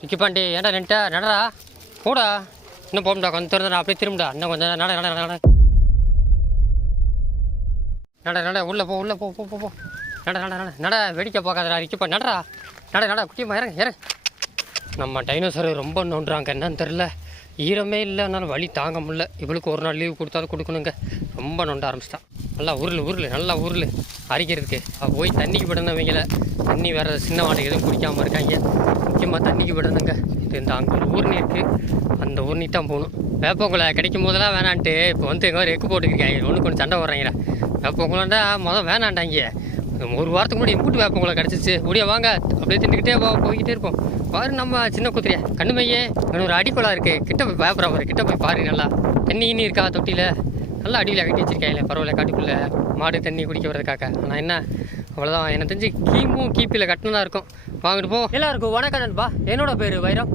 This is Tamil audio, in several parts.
விக்கி பாண்டி ஏன்டா நின்ட்டா? நடடா? கூடா இன்னும் போகமுடா கொஞ்சம் திறந்தா அப்படியே திரும்புடா. இன்னும் கொஞ்சம் நட நட நட நட. நட நட உள்ளே போ உள்ளே போ போ போ போ. நட நட நட. நட வேடிக்கை பார்க்காதடா விக்கிப்பா நடடா. நட நட குட்டியம்மா இறங்க இறங்க. நம்ம டைனோசர் ரொம்ப நோண்டுறாங்க என்னன்னு தெரில ஈரமே இல்லைனாலும் வழி தாங்க முடில இவளுக்கு ஒரு நாள் லீவ் கொடுத்தாலும் கொடுக்கணுங்க. ரொம்ப நோண்ட ஆரம்பிச்சிட்டான். நல்லா உருள் உருள் நல்லா உருள். அரிக்கிறதுக்கு. போய் தண்ணிக்கு விடணும் வைங்கள தண்ணி வேறு சின்ன வாடகை எதுவும் குடிக்காமல் இருக்காங்க. முக்கியமாக தண்ணிக்கு விடணுங்க இது இந்த அங்கே ஒரு ஊர்னி இருக்குது அந்த ஊர்னி தான் போகணும். வேப்பங்குளை கிடைக்கும் போதெல்லாம் வேணான்ட்டு இப்போ வந்து எங்கே எக்கு போட்டுருக்காங்க ஒன்று கொஞ்சம் சண்டை வர்றாங்க வேப்பங்குளம்டா மொதல் வேணாண்டாங்க ஒரு வாரத்துக்கு முன்னாடி எம்பூட்டு வேப்பங்குளை கிடச்சிச்சு. முடியா வாங்க. அப்படியே தின்னுக்கிட்டே போ போய்கிட்டே இருப்போம். பாரு நம்ம சின்ன குத்திரியா கண்ணுமையே. ஒரு அடிக்குளம் இருக்குது கிட்ட போய் வேப்பரா பாரு கிட்ட போய் பாரு நல்லா. தண்ணி இன்னி இருக்கா தொட்டியில்? நல்லா அடியில் கட்டி வச்சிருக்காங்க பரவாயில்ல காட்டுக்குள்ளே மாடு தண்ணி குடிக்க வரதுக்காக ஆனால் என்ன அவ்வளோதான் எனக்கு தெரிஞ்சு கீமும் கீப்பியில் கட்டினதாக இருக்கும். வாங்கிட்டு போ. எல்லாருக்கும் வணக்கம் நண்பா. என்னோட பேர் வைரம்.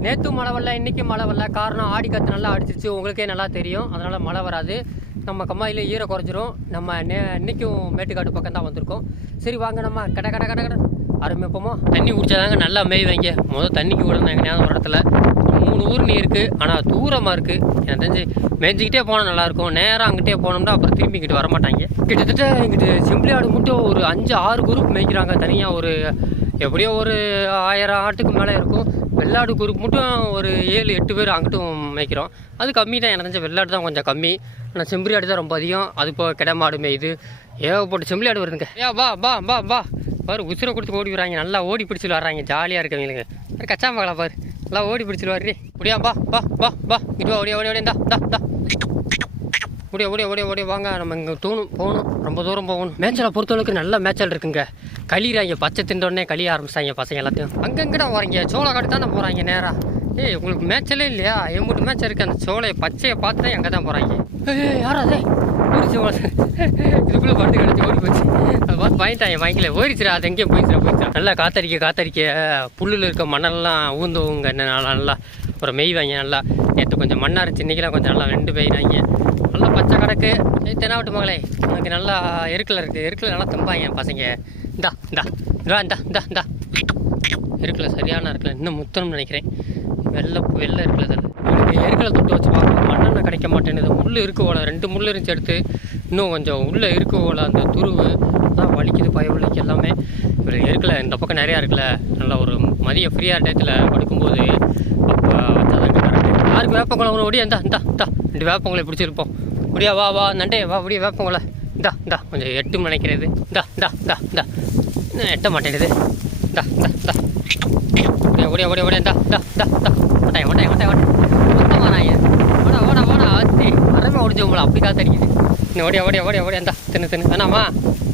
நேற்று மழை வரல இன்றைக்கி மழை வரல. காரணம் ஆடி காற்று நல்லா அடிச்சிருச்சு. உங்களுக்கே நல்லா தெரியும். அதனால் மழை வராது. நம்ம கம்மாயில் ஈரம் குறைஞ்சிரும். நம்ம நே இன்றைக்கும் மேட்டுக்காடு பக்கம் தான் வந்திருக்கோம். சரி வாங்க நம்ம கட கட கட கட. ஆரம்பிப்போமா தண்ணி குடிச்சாதாங்க நல்லா மேய்வாங்க. முதல் தண்ணிக்கு விடணும் எங்கள் ஒரு இடத்துல. மூணு ஊர்னி இருக்குது ஆனால் தூரமாக இருக்குது எனக்கு தெரிஞ்சு மேய்ஞ்சிக்கிட்டே போனால் நல்லாயிருக்கும். நேராக அங்கிட்டே போனோம்னா அப்புறம் திரும்பி இங்கிட்டு வரமாட்டாங்க. கிட்டத்தட்ட இங்கிட்டு செம்பிளி ஆடு மட்டும் ஒரு அஞ்சு ஆறு குரூப் மேய்க்கிறாங்க. தனியாக ஒரு எப்படியோ ஒரு ஆயிரம் ஆட்டுக்கு மேலே இருக்கும். வெள்ளாடு குரூப் மட்டும் ஒரு ஏழு எட்டு பேர் அங்கிட்டும் மேய்க்கிறோம். அது கம்மி தான். எனக்கு தெரிஞ்ச வெள்ளாடு தான் கொஞ்சம் கம்மி. ஆனால் செம்பரி ஆடு தான் ரொம்ப அதிகம். அது இப்போ கிடமாடு மேயுது ஏகப்பட்ட செம்பளி ஆடு வருதுங்க. ஏ வா வா வா வா. பாரு உசுரை கொடுத்து ஓடி வராங்க நல்லா ஓடி பிடிச்சிட்டு வர்றாங்க. ஜாலியாக இருக்கவங்களுக்கு பாரு கச்சா மகளா பாரு. எல்லாம் ஓடி பிடிச்சிருவாரு. முடியா பா வா பா பா இட்டு ஓடியா ஓடியா ஓடியா தா இந்தா ஓடியா ஓடியா ஓடியா ஓடியா வாங்க. நம்ம இங்கே தூணும் போகணும். ரொம்ப தூரம் போகணும். மேய்ச்சலை பொறுத்தளவுக்கு நல்ல மேச்சல் இருக்குங்க. களிறாங்க பச்சை தின்றோடனே கழிய ஆரம்பிச்சாங்க பசங்க எல்லாத்தையும். அங்கங்கடா வரீங்க சோளக்காடு தானே போகிறாங்க நேராக ஏய் உங்களுக்கு மேய்ச்சலே இல்லையா? எம்பிட்டு மேட்ச் இருக்குது அந்த சோளையை பச்சையை பார்த்து தான் எங்கே தான் போகிறாங்க ஏய் யாரா அதே ஓடிச்சு இதுக்குள்ளே படுத்து கிடச்சி ஓடி போச்சு. அது பார்த்து பயன்ட்டாங்க வாங்கிக்கல ஓடிச்சுடா அது எங்கேயும் போயிடுச்சுடா போயிடுச்சு நல்லா காத்தடிக்க காத்தடிக்க புல்லில் இருக்க மண்ணெல்லாம் ஊந்தவங்க நல்லா நல்லா ஒரு மெய்வாங்க நல்லா. நேற்று கொஞ்சம் மண்ணாக இருந்துச்சு. இன்றைக்கெலாம் கொஞ்சம் நல்லா ரெண்டு பெய்யிறாங்க நல்லா பச்சை கிடக்கு. தென்னாவட்டு மகளே? எனக்கு நல்லா எருக்கில் இருக்குது எருக்கில் நல்லா தும்பாங்க பசங்க. இந்தா இந்தா இந்தா இந்தா இந்தா இந்தா. எருக்கில் சரியான இருக்குல்ல இன்னும் முத்தணும்னு நினைக்கிறேன். வெள்ளை வெள்ளை இருக்குல்ல அதில் இவனுக்கு எருக்கில் தொட்டு வச்சு பார்க்கணும். மண்ணெண்ணெய் கிடைக்க மாட்டேங்குது முள் இருக்கு ஓலை ரெண்டு முள் இருந்துச்சு எடுத்து இன்னும் கொஞ்சம் உள்ளே இருக்கு ஓலை அந்த துருவு தான் வலிக்குது பய எல்லாமே. ஒரு எருக்கில் இந்த பக்கம் நிறையா இருக்குல்ல. நல்லா ஒரு மதிய ஃப்ரீயாக டயத்தில் படுக்கும்போது அப்போ வச்சாதான் கரெக்டு யாருக்கு வேப்பங்குளம் ஒன்று ஒடியா இந்தா இந்தா இந்தா. ரெண்டு வேப்பங்குளை பிடிச்சிருப்போம். முடியா வா வா நண்டே வா முடிய வேப்பங்குளை இந்தா இந்தா. கொஞ்சம் எட்டும் நினைக்கிறது இந்தா இந்தா இந்தா இந்தா. இன்னும் எட்ட மாட்டேங்குது. இந்தா இந்தா இந்தா. ஓடியா ஓடியா ஓடியா டா டா டா இந்தா. இந்தா ஓட்டாய் ஓட்டாய் ஓட்டாய் ஓட்டாய் மொத்தம் வராங்க ஓடா ஓடா ஓடா ஆத்தி வரமே ஓடிச்சவங்களா அப்படி காத்தடிக்குது இன்னும் ஓடியா ஓடியா ஓடியா ஓடியா இந்தா தின்னு தின்னு. வேணாமா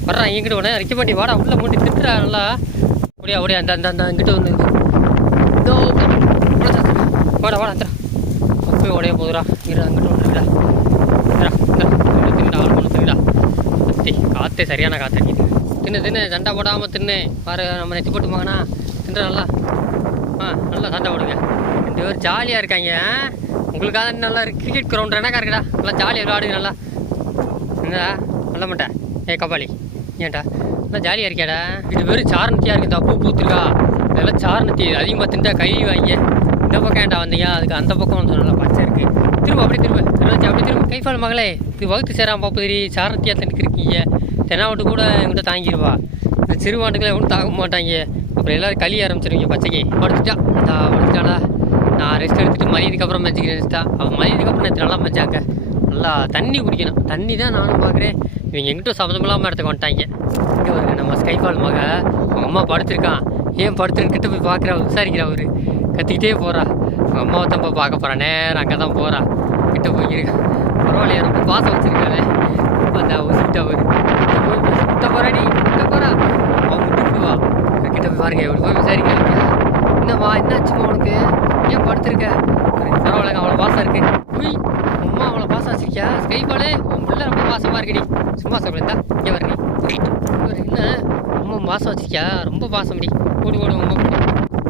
வர்றான் இங்கிட்டு உடனே ரிக்க பண்ணி வாடா உள்ள மூட்டி திட்டுறா நல்லா ஓடியா ஓடியா இந்தா இந்தா இந்த இங்கிட்ட வந்து இதோ வாடா வாடா திரா போய் ஓடைய போதுடா இரு அங்கிட்ட ஒன்று தின்னுடா ஆள் ஒன்று தின்னுடா அத்தி காற்றே சரியான காத்தடிக்குது தின்னு தின்னு சண்டை போடாமல் தின்னு. பாரு நம்ம நெத்தி போட்டு போங்கண்ணா. தின்ற நல்லா ஆ நல்லா சண்டை போடுங்க. ரெண்டு பேரும் ஜாலியாக இருக்காங்க. உங்களுக்காக நல்லா கிரிக்கெட் கிரவுண்ட் என்னக்கா இருக்குடா? நல்லா ஜாலியாக விளையாடுங்க நல்லா. என்னடா? நல்ல மாட்டேன் ஏ கபாலி. ஏன்டா? நல்லா ஜாலியாக இருக்கியாடா? இது வெறும் சாரணத்தியாக இருக்குது பூ பூத்துருக்கா? இதெல்லாம் சாரணத்தி. அதிகமாக தின்ட்டா கை வாங்க. இந்த பக்கம் ஏன்டா வந்தீங்க? அதுக்கு அந்த பக்கம் வந்து நல்லா பச்சை இருக்குது திரும்ப அப்படியே திரும்ப. திருவாச்சி அப்படி திரும்ப. கைஃபால் மகளே இது வகுத்து சேராம பாப்புதிரி சாரணத்தியாக திண்டுக்கு இருக்கீங்க. தென்னாவட்டு கூட எங்கிட்ட தாங்கிடுவா இந்த சிறுவாண்டுகளை ஒன்றும் தாங்க மாட்டாங்க. அப்புறம் எல்லோரும் களி ஆரம்பிச்சிருவீங்க பச்சைக்கு. படுத்துட்டா நான் படுத்துட்டாளா நான் ரெஸ்ட் எடுத்துட்டு மதியத்துக்கு அப்புறம் மேய்ச்சிக்கிறேன் ரெஸ்ட்டா அவன் மதியத்துக்கு அப்புறம் நேற்று நல்லா மேய்ச்சாங்க நல்லா தண்ணி குடிக்கணும். தண்ணி தான் நானும் பார்க்குறேன் இவங்க எங்கிட்ட சம்மந்தம் இல்லாமல் இடத்துக்கு வந்துட்டாங்க. இங்கே வருங்க நம்ம ஸ்கைஃபால் மக அவங்க அம்மா படுத்துருக்கான் ஏன் படுத்துருன்னு கிட்ட போய் பார்க்குறா விசாரிக்கிறா அவர். கத்திக்கிட்டே போகிறா அவங்க அம்மாவை தான் போய் பார்க்க போகிறா நேரம் அங்கே தான் போகிறா கிட்ட போய் பரவாயில்லையா ரொம்ப பாசம் வச்சிருக்காளே. அந்த உசிட்ட அவரு. கிட்ட போகிறாடி கிட்ட போகிறா அவங்க விட்டுக்குவா கிட்ட போய் பாருங்க இவரு போய் விசாரிக்கிறாங்க என்னம்மா என்னாச்சுமா உனக்கு? ஏன் படுத்திருக்க? பரவாயில்லைங்க அவ்வளோ பாசம் இருக்கு. உய் அம்மா அவ்வளோ பாசம் வச்சிருக்கியா? ஸ்கைபாலே உன் பிள்ளை ரொம்ப பாசமாக இருக்குடி. சும்மா சொல்லிருந்தா இங்கே வரடி என்ன? ரொம்ப பாசம் வச்சிருக்கியா? ரொம்ப பாசம் டி. ஓடி ஓடு ரொம்ப பிடி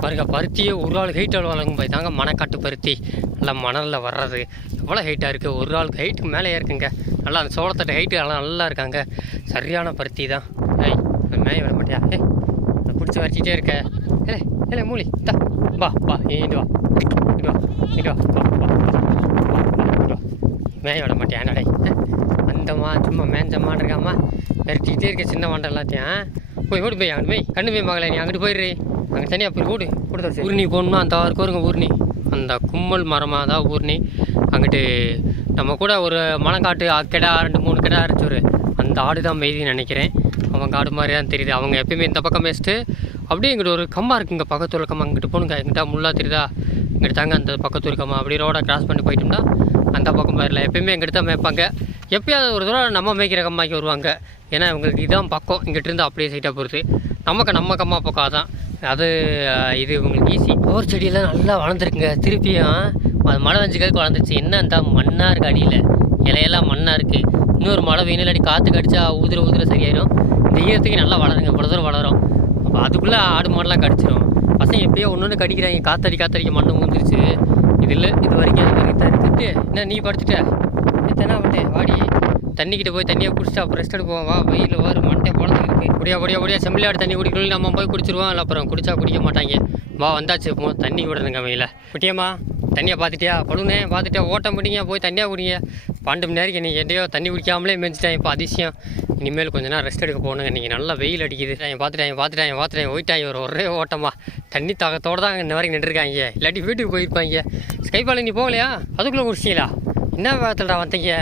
பாருங்க பருத்தியே ஒரு ஆள் ஹைட் வளரும் போய் தாங்க மணக்காட்டு பருத்தி. நல்லா மணலில் வர்றது. எவ்வளோ ஹைட்டாக இருக்குது ஒரு ஆளுக்கு ஹைட்டுக்கு மேலே இருக்குங்க. நல்லா அந்த சோளத்தட்டு ஹைட்டு எல்லாம் நல்லா இருக்காங்க. சரியான பருத்தி தான் ஏய் மேய விட மாட்டியா? ஏய் பிடிச்சி வரைச்சிட்டே இருக்க ஏலே ஏலே மூலி தா வா வா இங்கிட்டு வா இங்கிட்டு வா இங்கிட்டு வா வா வா வா வா வா மேய விட மாட்டேன் நடை அந்தம்மா சும்மா மேஞ்சம்மா இருக்காம்மா விரட்டிக்கிட்டே இருக்க சின்ன வாண்டை எல்லாத்தையும் போய் ஓடு போய் அங்கிட்டு போய் கண்ணு போய் மகளே நீ அங்கிட்டு போயிடுறி அங்கே தனியாக போய் ஓடு ஓடு ஊர்னி போகணுமா அந்த அவருக்கு வருங்க ஊர்னி அந்த கும்மல் மரமாக தான் ஊர்னி அங்கிட்டு நம்ம கூட ஒரு மலங்காட்டு கிடா ரெண்டு மூணு கிடா அரைச்சோரு அந்த ஆடு தான் மெய்தின்னு நினைக்கிறேன் அவங்க காடு மாதிரி தான் தெரியுது. அவங்க எப்பயுமே இந்த பக்கம் மேய்ச்சிட்டு அப்படியே இங்கிட்டு ஒரு கம்மா இருக்குங்க பக்கத்து ஒரு கம்மா இங்கிட்டு போகணுங்க எங்கிட்ட முள்ளா தெரியுதா? இங்கிட்ட தாங்க அந்த பக்கத்து ஒரு கம்மா அப்படியே ரோடை கிராஸ் பண்ணி போயிட்டோம்னா அந்த பக்கம் போயிடல எப்பயுமே எங்கிட்ட தான் மேய்ப்பாங்க. எப்பயாவது ஒரு தடவை நம்ம மேய்க்கிற கம்மாக்கி வருவாங்க. ஏன்னா இவங்களுக்கு இதான் பக்கம். இங்கிட்டிருந்து அப்படியே சைட்டாக போகிறது நமக்கு நம்ம கம்மா பக்கம் தான் அது இது உங்களுக்கு ஈஸி போர் செடியெல்லாம் நல்லா வளர்ந்துருக்குங்க. திருப்பியும் அது மழை வெஞ்சுக்காதுக்கு வளர்ந்துருச்சு. என்ன அந்த மண்ணாக இருக்குது அடியில்? இலையெல்லாம் மண்ணாக இருக்குது இன்னொரு மழை வெயில் அடி காற்று கடிச்சா ஊதுற ஊதுற சரியாயிடும் இந்த நல்லா வளருங்க இவ்வளோ தூரம் வளரும். அப்போ அதுக்குள்ளே ஆடு மாடெலாம் கடிச்சிடும் பசங்க எப்பயோ ஒன்று ஒன்று கடிக்கிறாங்க. காத்தடி காத்தடிக்க மண்ணு ஊந்துருச்சு. இது இல்லை இது வரைக்கும் அது வரைக்கும் தான் இருக்குது என்ன நீ படுத்துட்ட? என்ன பண்ணே வாடி. தண்ணிக்கிட்ட போய் தண்ணியை குடிச்சிட்டு அப்புறம் ரெஸ்ட் எடுப்போம் வா வெயில் வரும் மண்டே குழந்தைங்க இருக்கு. குடியா குடியா குடியா. செம்மிலாடு தண்ணி குடிக்கணும் நம்ம போய் குடிச்சிருவோம். இல்லை அப்புறம் குடிச்சா குடிக்க மாட்டாங்க. வா வந்தாச்சு. போ தண்ணி விடுறதுங்க வெயில குட்டியம்மா தண்ணியை பார்த்துட்டியா? பழுனே பார்த்துட்டியா? ஓட்டம் பண்ணிங்க போய் தண்ணியாக குடிங்க. பன்னெண்டு மணி நேரம் நீங்கள் எட்டையோ தண்ணி குடிக்காமலே மெஞ்சிட்டேன் இப்போ அதிசயம். இனிமேல் கொஞ்ச நேரம் ரெஸ்ட் எடுக்க போகணுங்க இன்றைக்கி நல்லா வெயில் அடிக்குது. நான் பார்த்துட்டேன் பார்த்துட்டேன் பார்த்துட்டேன் போயிட்டாங்க ஒரு ஒரே ஓட்டமா. தண்ணி தாக்கத்தோடு தான் இந்த வரைக்கும் நின்றுருக்காங்க இல்லாட்டி வீட்டுக்கு போயிருப்பாங்க. ஸ்கைபால் நீ போகலையா? அதுக்குள்ளே குடிச்சிங்களா என்ன வேகத்துலடா வந்தீங்க?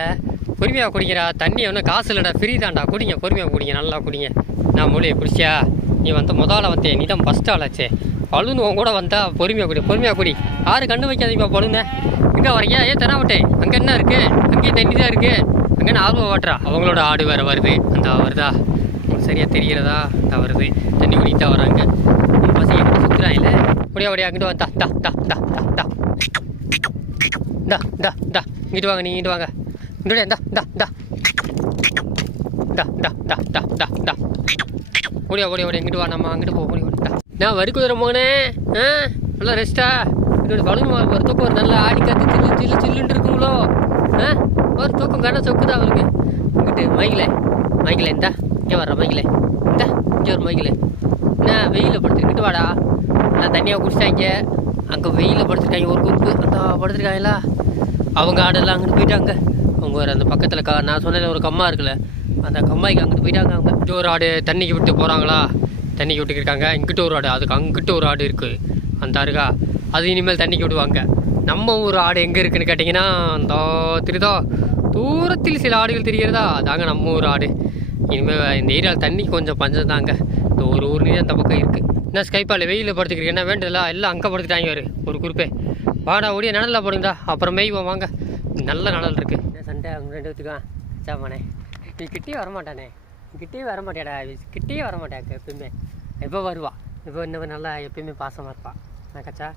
பொறுமையாக குடிக்கிறா தண்ணி ஒன்றும் காசு இல்லைடா. ஃப்ரீ தான்டா. குடிங்க பொறுமையாக குடிங்க. நல்லா குடிங்க. நான் மொழியை குடிச்சியா நீ வந்து முதல்ல வந்தேன் நீ தான் ஃபஸ்ட் ஆளாச்சே. பழுன்னு உன் கூட வந்தா பொறுமையாக குடி பொறுமையாக குடி. யாரு கண்ணு வைக்காதீங்கப்பா பழுந்த இங்கே வரீங்க ஏ தெனாவட்டே அங்கே என்ன இருக்குது அங்கேயும் தண்ணி தான் இருக்குது அங்கே நார்மல் ஆர்வம் அவங்களோட ஆடு வேறு வருது. அந்த வருதா? உங்களுக்கு சரியாக தெரிகிறதா அந்த வருது. தண்ணி குடிக்கிட்டு தான் வராங்க பசங்க எப்படி சுற்றுறாங்கல்ல அப்படியே அப்படியே அங்கிட்டு வா. தா தா தா தா தா தா தா தா இந்தா. இங்கிட்டு வாங்க நீ இங்கிட்டு வாங்க. இங்கிட்டு தா தா தா தா தா தா தா தா தா ஓடியா ஓடியா ஓடியா. இங்கிட்டு வா நம்ம அங்கிட்டு போ. ஓடி ஓடி நான் வரிக்கு குதிரை ஆ? நல்லா ரெஸ்ட்டா இதோட பலூன் ஒரு தூக்கம் ஒரு நல்லா ஆடி காத்து சில்லு சில்லு சில்லுன்னு இருக்குங்களோ ஆ? ஒரு தூக்கம் கண்ண சொக்குதா அவருக்கு இங்கிட்டு மைக்கில் மைக்கில் இந்தா இங்கே வர்ற மைக்கில் இந்தா இங்கே ஒரு மைக்கில் என்ன வெயிலில் படுத்துக்கிட்டு வாடா. நான் தண்ணியாக குடிச்சிட்டாங்க. அங்கே வெயிலில் படுத்துருக்காங்க ஒரு குரூப்பு அந்த படுத்துருக்காங்களா? அவங்க ஆடெல்லாம் அங்கிட்டு போயிட்டாங்க. அவங்க ஒரு அந்த பக்கத்தில் கா நான் சொன்னதில் ஒரு கம்மா இருக்குல்ல. அந்த கம்மாய்க்கு அங்கிட்டு போயிட்டாங்க அவங்க. இங்கே ஒரு ஆடு தண்ணிக்கு விட்டு போகிறாங்களா தண்ணிக்கு விட்டுக்கிருக்காங்க இருக்காங்க. இங்கிட்ட ஒரு ஆடு அதுக்கு அங்கிட்ட ஒரு ஆடு இருக்குது அந்த அருகா அது இனிமேல் தண்ணிக்கு விடுவாங்க. நம்ம ஊர் ஆடு எங்கே இருக்குன்னு கேட்டிங்கன்னா அந்த திருதோ தூரத்தில் சில ஆடுகள் தெரிகிறதா? அதாங்க நம்ம ஊர் ஆடு. இனிமேல் இந்த ஏரியாவில் தண்ணி கொஞ்சம் பஞ்சம் தாங்க இந்த ஒரு ஊர்லேயே அந்த பக்கம் இருக்குது என்ன ஸ்கைப்பால் வெயிலில் படுத்துக்கிறீங்க? என்ன வேண்டல எல்லாம் அங்கே படுத்துட்டாங்க ஒரு ஒரு குரூப்பே வாடா ஓடிய நிழலில் போடுங்கடா. அப்புறம் மேய்வோம் வாங்க. நல்ல நிழல் இருக்குது என்ன சண்டை? அவங்க ரெண்டு பேத்துக்கான் சாப்பானே நீ கிட்டே வரமாட்டானே? நீ கிட்டே வரமாட்டேடா கிட்டே வரமாட்டேன் எப்பயுமே? எப்போ வருவா? இப்போ இன்னும் நல்லா எப்பயுமே பாசமாக இருப்பான் நான் கச்சா?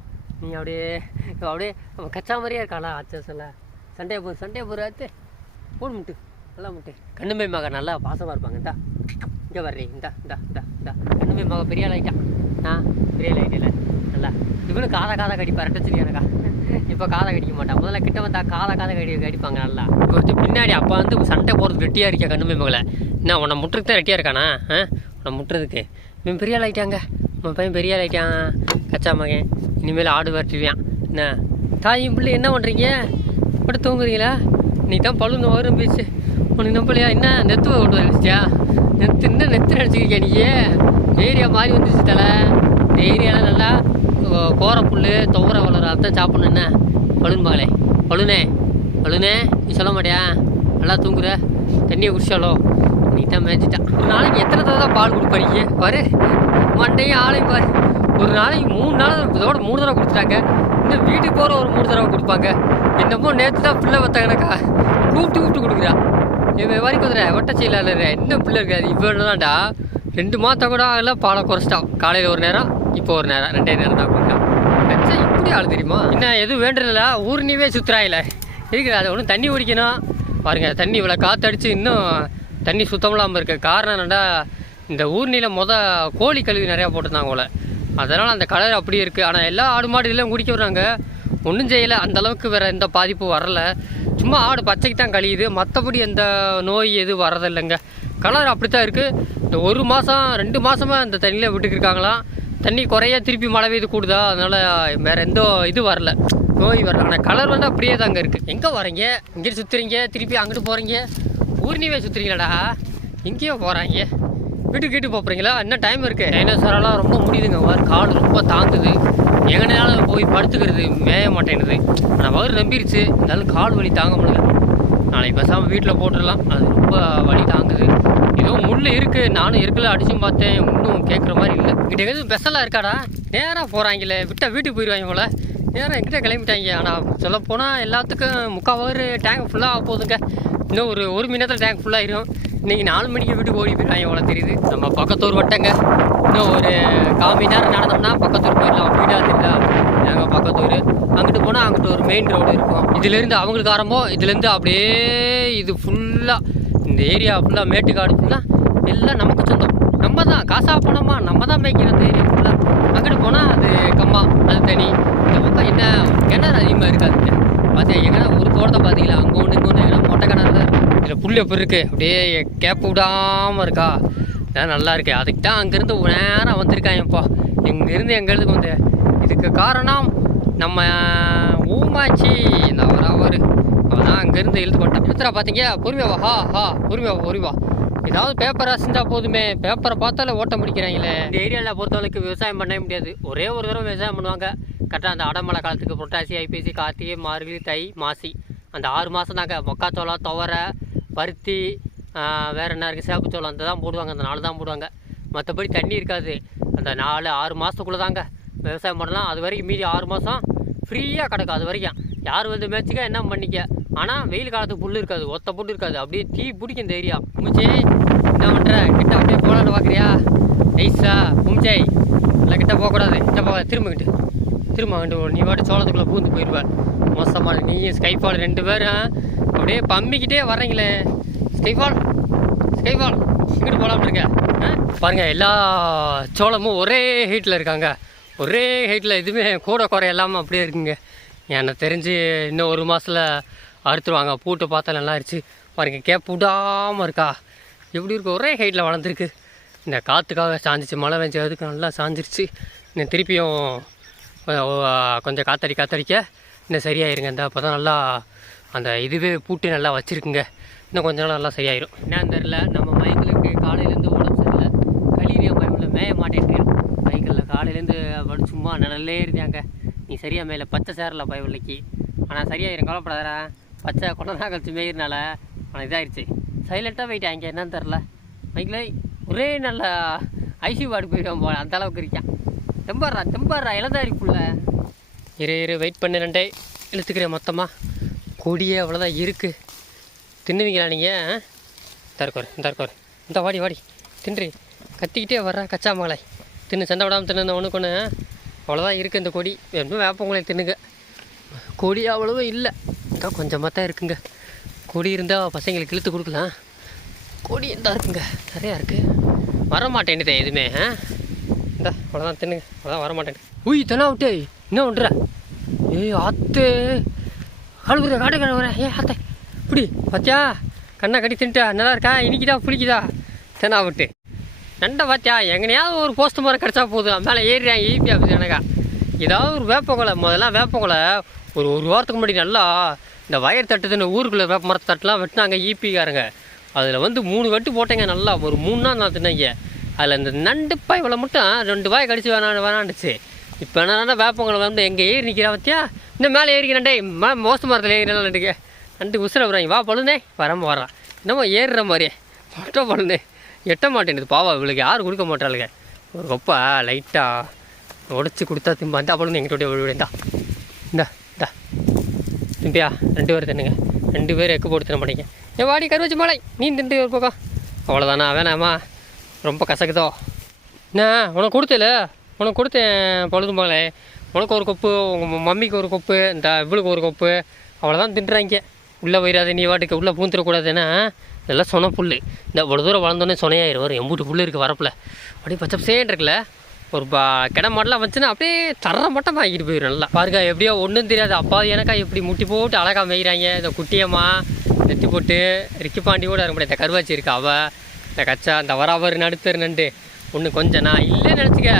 நீ அப்படியே இப்போ அப்படியே கச்சா மாதிரியே இருக்காளா அச்சா சொல்ல சண்டையை போ சண்டையை போகிற போடு முட்டு நல்லா முட்டு. கண்ணுமை மக நல்லா பாசமாக இருப்பாங்க. இந்தா இங்கே வர்றே இந்தா இந்தா இந்தா இந்தா. கண்ணுமை மக பெரிய ஆளாயிட்டான் ஆ பெரிய இல்லை. நல்லா. இவனு காதை காதை கடிப்பா ரெட்டச்சிரி எனக்கா? இப்போ காதை கடிக்க மாட்டான் முதல்ல கிட்ட வந்தா காதை காதை கடி கடிப்பாங்க நல்லா. ஒருத்தர் பின்னாடி அப்பா வந்து சண்டை போடுறது ரெட்டியாக இருக்கியா கண்ணுமை மகளை. என்ன உன்னை முட்டுறதுக்கு தான் ரெட்டியாக இருக்கானா? ஆ உன்னை முட்டுறதுக்கு. இவன் பெரிய ஆளாயிட்டாங்க. உன் பையன் பெரிய ஆளாயிட்டான். கச்சா மகன். இனிமேல் ஆடு வரட்டுவியான் என்ன? தாயும் பிள்ளை என்ன பண்ணுறீங்க படுத்து தூங்குறீங்களா? இன்னைக்கு தான் பழுந்து வரும் பேச்சு. உனக்கு நம்பலையா? என்ன? நெத்து கொண்டு வந்துச்சியா நெத்து என்ன நெத்து நினச்சிருக்கியா நீ? ஏரியா மாறி வந்துச்சு தலை. இந்த ஏரியாவில் நல்லா கோர புல் துவர வளர அதான் சாப்பிடணும் என்ன? பழுன் மகளே பழுனே பழுனே நீ சொல்ல மாட்டியா? நல்லா தூங்குற. தண்ணியை குடிச்சாலோ நீ தான் மேய்ச்சிட்டான் ஒரு நாளைக்கு எத்தனை தடவை தான் பால் கொடுப்பாருங்க பாரு. மண்டையும் ஆளையும் பாரு. ஒரு நாளைக்கு மூணு நாள் இதோட மூணு தடவை கொடுத்துட்டாங்க. இன்னும் வீட்டுக்கு போகிற ஒரு மூணு தடவை கொடுப்பாங்க. என்னமோ நேற்று தான் பிள்ளை பார்த்தாங்கனாக்கா கூப்பிட்டு கூப்பிட்டு கொடுக்குறா. இவன் வரைக்கும் வந்துடுற செயலாளர் இன்னும் பிள்ளை இருக்காது இவ்வளோ தான்டா ரெண்டு மாதம் கூட அதெல்லாம் பாலை குறைச்சிட்டான் காலையில் ஒரு நேரம் இப்போ ஒரு நேரம் ரெண்டே நேரம் தான் கொடுத்தான் இப்படி ஆள் தெரியுமா? என்ன எதுவும் வேண்டுறதில்ல ஊர் நீவே சுற்றுறாயில இருக்குது அதை? ஒன்றும் தண்ணி குடிக்கணும்? பாருங்க தண்ணி இவ்வளோ காற்றடிச்சு இன்னும் தண்ணி சுத்தம் இல்லாமல் இருக்க காரணம் என்னென்னா இந்த ஊர்னியில் மொதல் கோழி கழுவி நிறையா போட்டிருந்தாங்க போல். அதனால் அந்த கலர் அப்படியே இருக்குது ஆனால் எல்லா ஆடு மாடு எல்லாம் குடிக்க வர்றாங்க ஒன்றும் செய்யலை. அந்த அளவுக்கு வேறு எந்த பாதிப்பும் வரல. சும்மா ஆடு பச்சைக்கு தான் கழியுது. மற்றபடி எந்த நோய் எதுவும் வரதில்லைங்க. கலர் அப்படி தான் இருக்குது இந்த ஒரு மாதம் ரெண்டு மாதமாக அந்த தண்ணியில் விட்டுக்கிருக்காங்களாம் தண்ணி குறைய திருப்பி மழை பெய்து கூடுதா? அதனால வேறு எந்த இது வரல. நோய் வரல. ஆனால் கலர் வந்து அப்படியே தாங்க இருக்குது எங்கே வரீங்க இங்கே சுற்றுறீங்க திருப்பி அங்கிட்டு போகிறீங்க ஊர்னிவே சுற்றுறீங்களாடா எங்கேயோ போகிறாங்க வீட்டுக்கு வீட்டு போகிறீங்களா இன்னும் டைம் இருக்குது டைனோசரெல்லாம் ரொம்ப முடியுதுங்க. வார் கால் ரொம்ப தாங்குது. எங்கனாலும் போய் படுத்துக்கிறது மேய மாட்டேங்குது. ஆனால் வயிறு நம்பிருச்சு. இருந்தாலும் கால் வலி தாங்க முடியல. நாளைக்கு பேசாமல் வீட்டில் போட்டுடலாம். அது ரொம்ப வலி தாங்குது. ஏதோ முள் இருக்குது நானும் இருக்கல அடிச்சும் பார்த்தேன். இன்னும் கேட்குற மாதிரி இல்லை. இங்கிட்ட எதுவும் ஸ்பெஷலாக இருக்காடா? நேராக போகிறாங்களே விட்டால் வீட்டுக்கு போயிடுவாங்க போல. நேராக எங்கிட்ட கிளம்பிட்டாங்க. ஆனால் சொல்லப்போனால் எல்லாத்துக்கும் முக்கால்வாறு டேங்க் ஃபுல்லாக போகுதுங்க. இன்னும் ஒரு ஒரு மணி நேரத்தில் டேங்க் ஃபுல்லாகிடும் இன்றைக்கி நாலு மணிக்கு வீட்டுக்கு ஓடி போயிடுவாங்க போல தெரியுது. நம்ம பக்கத்தூர் வட்டங்க. இன்னும் ஒரு கால் மணி நேரம் நடந்தோம்னா பக்கத்தூர் போயிடலாம். வீடாக தெரியல நாங்கள் பக்கத்தூர் அங்கிட்டு போனால் அங்கிட்டு ஒரு மெயின் ரோடு இருக்கும். இதுலேருந்து அவங்களுக்கு ஆரம்பம். இதுலேருந்து அப்படியே இது ஃபுல்லாக இந்த ஏரியா ஃபுல்லாக மேட்டுக்காடு ஃபுல்லாக எல்லாம் நமக்கு சொந்தம். நம்ம தான் காசாக போனோமா நம்ம தான் மேய்க்கிற அந்த ஏரியா ஃபுல்லாக அங்கிட்டு போனால் அது கம்மா அது தனி. இந்த பக்கம் என்ன கிணறு அதிகமாக இருக்காதுங்க பார்த்தீங்க எங்கன்னா ஒரு தோட்டத்தை பார்த்தீங்களா அங்கே ஒன்று இங்கே ஒன்று எல்லாம் மொட்டை கிணறு தான் இதில் புல் எப்படி இருக்குது அப்படியே கேப் விடாமல் இருக்கா? இதான் நல்லா இருக்கு அதுக்கு தான் அங்கேருந்து நேரம் வந்திருக்காங்கப்பா இங்கேருந்து எங்களுக்கு வந்து. இதுக்கு காரணம் நம்ம ஊமாச்சி இந்த அவர் அவர். அவன் அங்கேருந்து இழுத்து கொண்டான் எடுத்துடா பார்த்தீங்க பொறுமையாவா ஹா ஹா. பொறுமையா வா பொறுமையா ஏதாவது பேப்பர் அசிந்தா போதுமே. பேப்பரை பார்த்தாலே ஓட்ட முடிக்கிறாங்களே. இந்த ஏரியாவில் பொறுத்தவரைக்கும் விவசாயம் பண்ணவே முடியாது. ஒரே ஒரு தடவை விவசாயம் பண்ணுவாங்க. கரெக்டாக அந்த அடமழை காலத்துக்கு புரட்டாசி ஐபிசி கார்த்திகை மார்கழி தை மாசி. அந்த ஆறு மாதம் தாங்க. மக்காச்சோளம் துவரை பருத்தி வேறு என்ன இருக்குது சேப்புச்சோளம் அந்த தான் போடுவாங்க. அந்த நாலு தான் போடுவாங்க. மற்றபடி தண்ணி இருக்காது. அந்த நாலு ஆறு மாதத்துக்குள்ளே தாங்க. விவசாயம் பண்ணலாம். அது வரைக்கும் மீதி ஆறு மாதம் ஃப்ரீயாக கிடக்கும். அது வரைக்கும். யார் வந்து மேய்ச்சிக்க என்ன பண்ணிக்க? ஆனால் வெயில் காலத்துக்கு புல் இருக்காது. ஒத்த புல் இருக்காது. அப்படியே தீ பிடிக்கும் இந்த ஏரியா. என்ன பண்ணுற கிட்ட அப்படியே போகலான்னு பார்க்குறியா நைஸா மும்ச்சை இல்லை கிட்ட போகக்கூடாது. கிட்ட போக திரும்பிக்கிட்டு திரும்ப நீ வாட்டு சோளத்துக்குள்ளே பூந்து போயிடுவேன் மோசமான நீயும் ஸ்கைஃபால் ரெண்டு பேரும் அப்படியே பம்மிக்கிட்டே வர்றீங்களே. ஸ்கைஃபால் ஸ்கைஃபால் இங்கிட்டு போகலாம்னு இருக்க பாருங்கள் பாருங்க எல்லா சோளமும் ஒரே ஹீட்டில் இருக்காங்க. ஒரே ஹீட்டில் எதுவுமே கூட குறை இல்லாமல் அப்படியே இருக்குங்க. எனக்கு தெரிஞ்சு இன்னும் ஒரு மாதத்தில் அறுத்துருவாங்க. பூட்டு பார்த்தா நல்லா இருந்துச்சு. பாருங்க கேப் விடாமல் இருக்கா? எப்படி இருக்கு? ஒரே ஹைட்டில் வளர்ந்துருக்கு. இந்த காற்றுக்காக சாஞ்சிச்சு. மழை பெஞ்சு அதுக்கு நல்லா சாஞ்சிருச்சு. இன்னும் திருப்பியும் கொஞ்சம் காத்தடி காத்தடிக்க இன்னும் சரியாயிருங்க. இந்த அப்போ தான் நல்லா அந்த இதுவே பூட்டி நல்லா வச்சுருக்குங்க. இன்னும் கொஞ்ச நாள் நல்லா சரியாயிடும் என்னன்னு தெரில நம்ம மைக்கிளுக்கு காலையிலேருந்து உடம்பு சரியில்லை. கலீரியா பயமில் மேய மாட்டேன் மைக்கிளில் காலையிலேருந்து அப்படி சும்மா நிழல்லே இருந்தாங்க நீ சரியாக மேலே பச்சை சேரல பயவில்லைக்கு ஆனால் சரியாயிரும் கவலைப்படாதடா. பச்சை கொஞ்ச தான் கழிச்சு மேயிறனால ஆனால் இதாகிடுச்சு சைலண்ட்டாக போயிட்டாங்க என்னன்னு தெரில மைக்கில் ஒரே நல்ல ஐசி வார்டு போயிடுவான் போல அந்த அளவுக்கு இருக்கான். தெம்பாடுறா தெம்பாடுறா இளந்தாரி புள்ள. இரு இரு வெயிட் பண்ணிரண்டே இழுத்துக்கிறேன் மொத்தமாக கொடியே அவ்வளோதான் இருக்குது தின்னுவீங்களா நீங்கள் தற்கொரு தற்கொரு இந்த வாடி வாடி. தின்றி. கத்திக்கிட்டே வர்ற கச்சா மகளை. தின்னு சண்டை விடாமல் தின்னு ஒன்றுக்கு ஒன்று அவ்வளோதான் இருக்குது இந்த கொடி. வேணும் வேப்பங்களை தின்னுங்க. கொடி அவ்வளவு இல்லை. ఇంకా கொஞ்சமாக தான் இருக்குங்க. கொடி இருந்தால் பசங்களுக்கு இழுத்து கொடுக்கலாம். கொடி இருந்தால் இருக்குங்க. நிறையா இருக்குது வர மாட்டேன்னுதே எதுவுமே ஆ? இந்த அவ்வளோதான் தின்னுங்க. அவ்வளோதான் வரமாட்டேன். உய் தெனா விட்டே. என்ன பண்ணுற ஏய் ஆத்தே. கழுவுற காடு கழுவுற ஏ ஆத்தே. இப்படி பாத்தியா? கண்ணை கட்டி தின்ட்டா நல்லா இருக்கா? இனிக்குதா புளிக்குதா? தெனா விட்டு. நண்டை பாத்தியா எங்கனையாவது ஒரு போஸ்ட் மரம் கிடச்சா போதும். மேலே ஏறிறாங்க ஈபி ஆஃபீஸ் எனக்கா. ஏதாவது ஒரு வேப்பங்கொலை முதல்ல வேப்பங்கொலை ஒரு ஒரு வாரத்துக்கு முன்னாடி நல்லா இந்த வயர் தட்டுதுன்னு ஊருக்குள்ளே வேப்ப மரத்தை தட்டுலாம் வெட்டினாங்க ஈபிக்காரங்க அதில் வந்து மூணு கட்டு போட்டேங்க நல்லா. ஒரு மூணு நாள் நான் தின்னங்க. அதில் இந்த நண்டு பாய்வலை மட்டும் ரெண்டு வாய் கடிச்சு வேணாம் வேணாண்டுச்சு இப்போ என்னன்னா வேப்பங்கொலை வந்து எங்கே ஏறி நிற்கிறா பத்தியா? இன்னும் மேலே ஏறிக்கிறேன்டே. மே மோச மரத்தில் ஏறினா நண்டுக்கு. நண்டு உசுர வராங்க வா பழுந்தே வராமல் வரான். என்னமோ ஏறுற மாதிரியே. பட்ட பழுந்தே எட்ட மாட்டேங்குது பாவா இவளுக்கு. யாரும் கொடுக்க மாட்டாளுங்க ஒரு கொப்பா லைட்டாக உடச்சி கொடுத்தா திரும்ப அந்த பழுனு எங்கிட்ட விழுவிடா இந்தா. இந்தா திம்பியா ரெண்டு பேர் தின்னுங்க. ரெண்டு பேர் எக்கு போட்டு தின மாட்டீங்க. ஏன் வாடி கருவச்சி மலை. நீ திண்டு ஒரு பக்கம் அவ்வளோதானா வேணாமா ரொம்ப கசக்குதோ. என்ன உனக்கு கொடுத்தல? உனக்கு கொடுத்தேன் பழுது மகளே உனக்கு ஒரு கொப்பு உங்கள் மம்மிக்கு ஒரு கொப்பு இந்த இவளுக்கு ஒரு கொப்பு. அவ்வளோதான் தின்றாங்க. உள்ளே போயிடாத நீ வாட்டுக்கு உள்ளே பூந்துடக்கூடாதுன்னா இதெல்லாம் சொன புல் இந்த இவ்வளோ தூரம் வளர்ந்தோன்னே சொனையாயிரும். வரும் எம்பூட்டு புல் இருக்குது வரப்பில். அப்படியே பச்சை பசேன் இருக்குல்ல ஒரு பா கிட மாடலாம் வச்சுன்னா அப்படியே தர மட்டும் ஆகிட்டு போயிடும் நல்லா. பாருங்க எப்படியோ ஒன்றும் தெரியாது. அப்பா எனக்கா இப்படி முட்டி போட்டு அழகாக மேய்கிறாங்க இந்த குட்டியம்மா நெத்தி போட்டு ரிக்கி பாண்டி கூட இருக்க முடியாது. இந்த கருவாச்சி இருக்கா அவள் இந்த கச்சா இந்த வராவர் நடுத்தர் நண்டு. ஒன்று கொஞ்சம் நான் இல்லைன்னு நினச்சிக்க.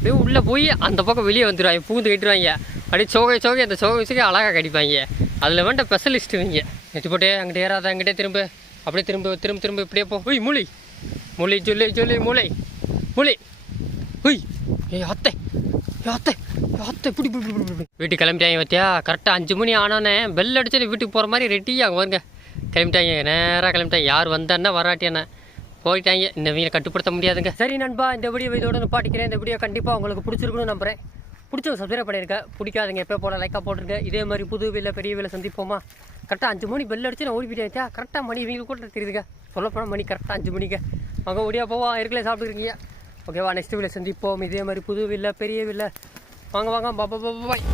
அப்படியே உள்ளே போய் அந்த பக்கம் வெளியே வந்துடுவாங்க பூந்து கட்டுவாங்க அப்படியே சோகை சோகை அந்த சோகை வச்சுக்க அழகாக கடிப்பாங்க. அதில் வேண்ட ஸ்பெஷலிஸ்ட் இவங்க. நெச்சு போட்டு அங்கிட்ட ஏறாத அங்கிட்டே திரும்ப அப்படியே திரும்ப திரும்ப திரும்ப இப்படியே போ. ஒய் மூளை மூளை சொல்லி சொல்லி மூளை மூளை ஹுய். ஏய் அத்தை. அத்தை. அத்தை. இப்படி வீட்டுக்கு கிளம்பிட்டாங்க பார்த்தியா கரெக்டாக அஞ்சு மணி ஆனோன்னே பெல் அடிச்சு வீட்டுக்கு போகிற மாதிரி ரெட்டியாக வருங்க கிளம்பிட்டாங்க நேராக கிளம்பிட்டாங்க. யார் வந்தான்னா வராட்டியானே போயிட்டாங்க. இந்த வீரை கட்டுப்படுத்த முடியாதுங்க. சரி நண்பா இந்த வீடியோ இதோட பாட்டிக்கிறேன் இந்த வீடியோ கண்டிப்பாக உங்களுக்கு பிடிச்சிருக்குன்னு நம்புறேன். பிடிச்சவங்க சப்ஸ்கிரைப் பண்ணியிருக்கேன் பிடிக்காதுங்க எப்போ போல லைக்காக போட்டிருங்க. இதே மாதிரி புது வீல பெரிய வீல சந்திப்போமா? கரெக்டாக அஞ்சு மணி பெல் அடிச்சு நான் ஓடி போயிட்டேன். கரெக்டாக மணி இவங்க கூட தெரியுதுங்க. சொல்லப்போனால் மணி கரெக்டாக அஞ்சு மணிக்கு அங்கே ஓடியா போவா. இருக்கலே சாப்பிட்டுருக்கீங்க. ஓகேவா நெக்ஸ்ட் வீட்டில் சந்திப்போம். இதே மாதிரி புது வீல பெரிய வீல வாங்க வாங்க பாபா பாபா பாய்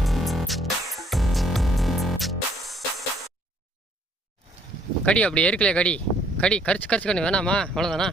கடி அப்படி இருக்கலையே கடி. கடி கரிச்சு கரிச்சு கண்ணு வேணாமா? அவ்வளோதானா